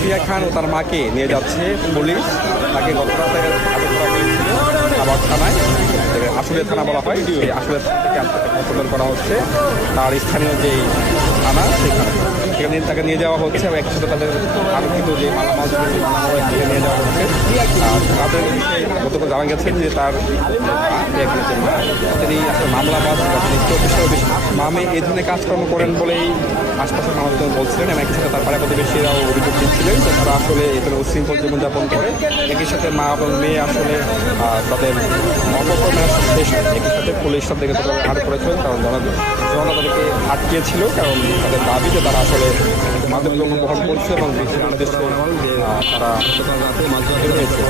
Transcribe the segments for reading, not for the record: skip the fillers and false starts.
প্রিয়া খান ও তার মাকে নিয়ে যাচ্ছে পুলিশ। তাকে গত রাতে আটক করা হয়েছিল আবার থানায়, আশুলিয়া থানা বলা হয়। সেই আশুলিয়া থানা থেকে হস্তান্তর করা হচ্ছে তার স্থানীয় যেই থানা সেখানে তাকে নিয়ে যাওয়া হচ্ছে এবং একসাথে তাদের আরোপিত যে মালামাল সেখানে নিয়ে যাওয়া হচ্ছে। তাদের গতকাল জানা গেছে যে তার তিনি আসলে মামলাবাজ, মামে এই ধরনের কাজকর্ম করেন বলেই আশপাশের মানুষজন বলছিলেন এবং একই সাথে তার পাড়া প্রতিবেশীরাও অভিযোগ দিচ্ছিলেন যে তারা আসলে এখানে উশৃঙ্খল জীবনযাপন করে। একই সাথে মা এবং মেয়ে আসলে তাদের অপকর্মের শেষ একই সাথে পুলিশ তাদেরকে আটক করেছিলেন, কারণ জনতা তাদেরকে আটকিয়েছিল, কারণ তাদের দাবি যে তারা আসলে মাদকদ্রব্য বহন করছে এবং তারা হয়েছে।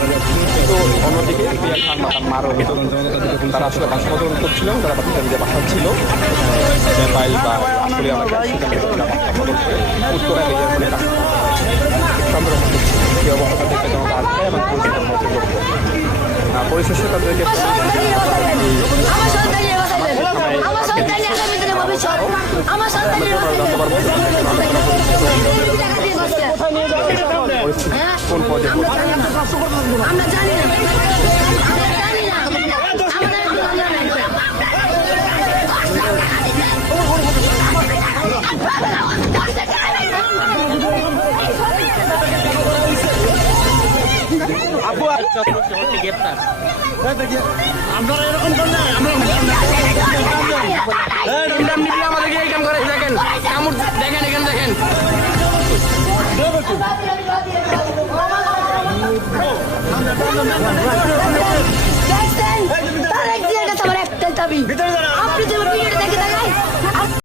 কিন্তু অন্যদিকে প্রিয়া খান বা তার মারও তারা আসলে বাসা করছিলেন, তারা যে বাসা ছিল নেপাল বা আসলে আমাকে উত্তরা পরিশেষে তাদেরকে কোন পর্যায়ে আমরা জানি না। আপু গ্রেপ্তার আপনারা এরকম করেন, আমাদেরকে এই কাম করে দেখেন, কামড় দেখেন, এখানে দেখেন। তার একটাই দাবি, আপনি যে ভিডিওটা দেখে দেখায়